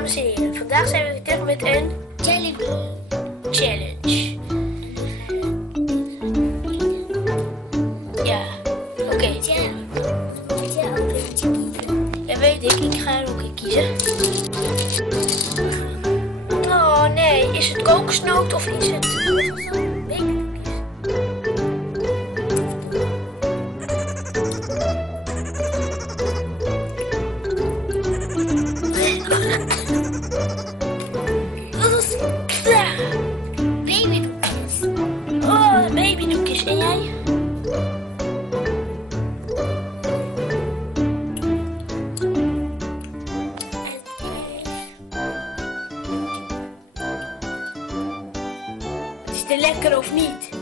dames en heren. Vandaag zijn we weer terug met een challenge. Ja, oké. Ja, weet ik ga er ook in kiezen. Oh nee, is het kokosnoot of is het babydoekjes? Oh, babydoekjes. En jij? Is het lekker of niet?